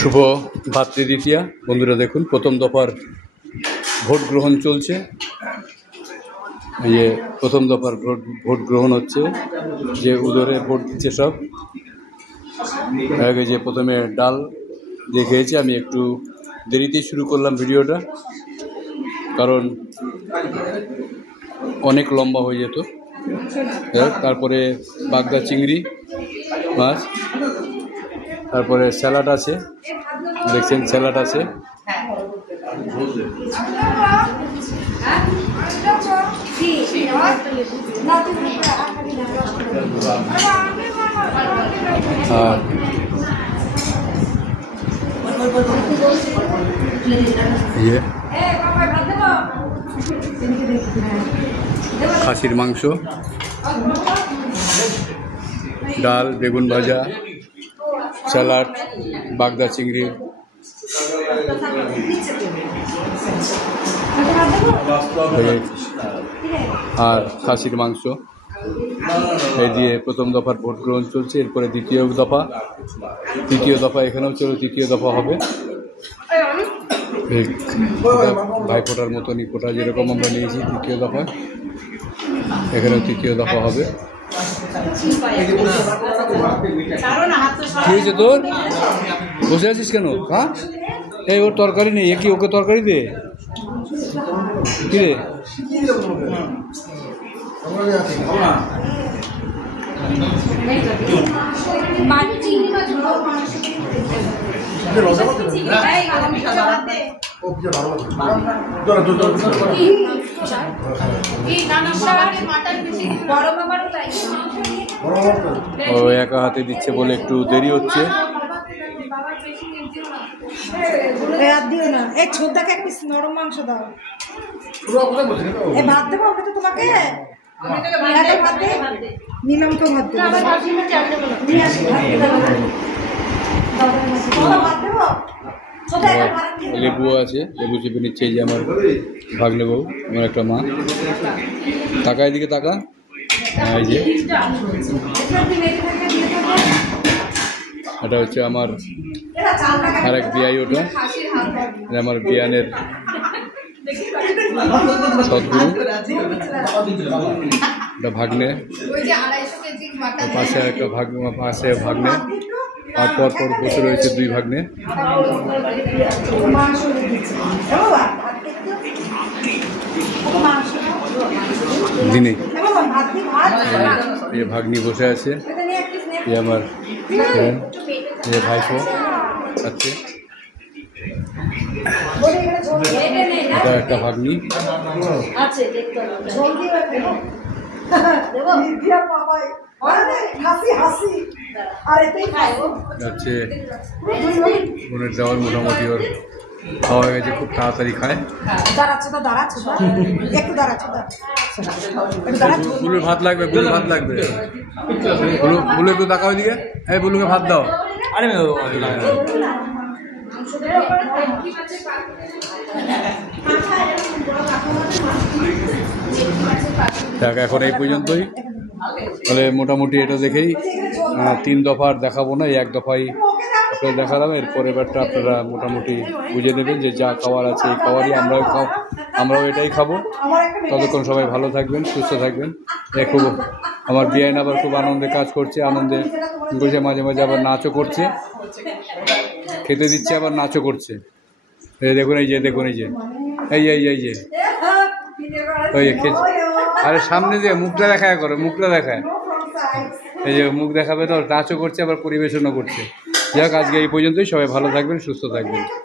শুভ ভাতৃদ্বিতীয়া বন্ধুরা, দেখুন প্রথম দফার ভোট গ্রহণ চলছে। এই প্রথম দফার ভোট গ্রহণ হচ্ছে, যে উদরে ভোট দিচ্ছে সব। আগে যে প্রথমে ডাল দিয়ে খেয়েছি, আমি একটু দেরিতেই শুরু করলাম ভিডিওটা, কারণ অনেক লম্বা হয়ে যেত। তারপরে বাগদা চিংড়ি মাছ, তারপরে স্যালাড আছে, দেখছেন স্যালাড আছে। আর খাসির মাংস, ডাল, বেগুন ভাজা, স্যালাড, বাগদা চিংড়ি, আর খাসির মাংস, এই দিয়ে প্রথম দফার ভোট গ্রহণ চলছে। এরপরে দ্বিতীয় দফা এখানেও চলো, তৃতীয় দফা হবে। ভাইফোঁটার মতনই ফোঁটা যেরকম আমরা নিয়েছি তৃতীয় দফায়, এখানেও তৃতীয় দফা হবে। কি হয়েছে তোর? বসে আছিস কেন? হ্যাঁ, এই ওর তরকারি নেই, কি ওকে তরকারি দে। কি রে? ও একা হাতে দিচ্ছে বলে একটু দেরি হচ্ছে। নরম মাংস দাও, ভাত দেবো ওকে তো তোমাকে। নিলাম তো ভাত লেবু আছে, লেবু চেপে নিচ্ছে। এই যে আমার ভাগ্নে বউ, আমার একটা মা। তাকা, এদিকে তাকা। এই যে এটা হচ্ছে আমার আর এক বিয়াই, ওটা আমার বিয়ানের সদ্গুরু, এটা ভাগ্নে। পাশে একটা ভাগ্নে, আর পর বসে রয়েছে দুই ভাগ্নে। দিনে এই ভাগ্নি বসে আছে, এই আমার ভাইপো আছে, এটা একটা ভাগ্নি। যাচ্ছে বোনের দেওয়ার, মোটামুটি ওর খাওয়া হয়ে গেছে, খুব তাড়াতাড়ি খায়। বুলুর ভাত লাগবে, বুলুর ভাত লাগবে। বুলু একটু তাকাও দিকে, এই বুলুকে ভাত দাও। আরে দেখ, এখন এই পর্যন্তই। তাহলে মোটামুটি এটা দেখেই 3 দফার দেখাবো না, এই 1 দফাই আপনারা দেখালাম। এরপর এবারটা আপনারা মোটামুটি বুঝে নেবেন যে যা খাওয়ার আছে এই খাওয়ারই আমরাও এটাই খাবো। ততক্ষণ সবাই ভালো থাকবেন, সুস্থ থাকবেন। খুব আমার বিয়ান আবার খুব আনন্দে কাজ করছে, আনন্দে বসে মাঝে মাঝে আবার নাচও করছে, খেতে দিচ্ছে আবার নাচও করছে। এই দেখুন, এই যে দেখুন, এই যে ওই আরে সামনে যে মুখটা দেখায় করো, মুখটা দেখায়, এই যে মুখ দেখাবে তো, নাচও করছে আবার পরিবেশনও করছে। যাক, আজকে এই পর্যন্তই। সবাই ভালো থাকবেন, সুস্থ থাকবেন।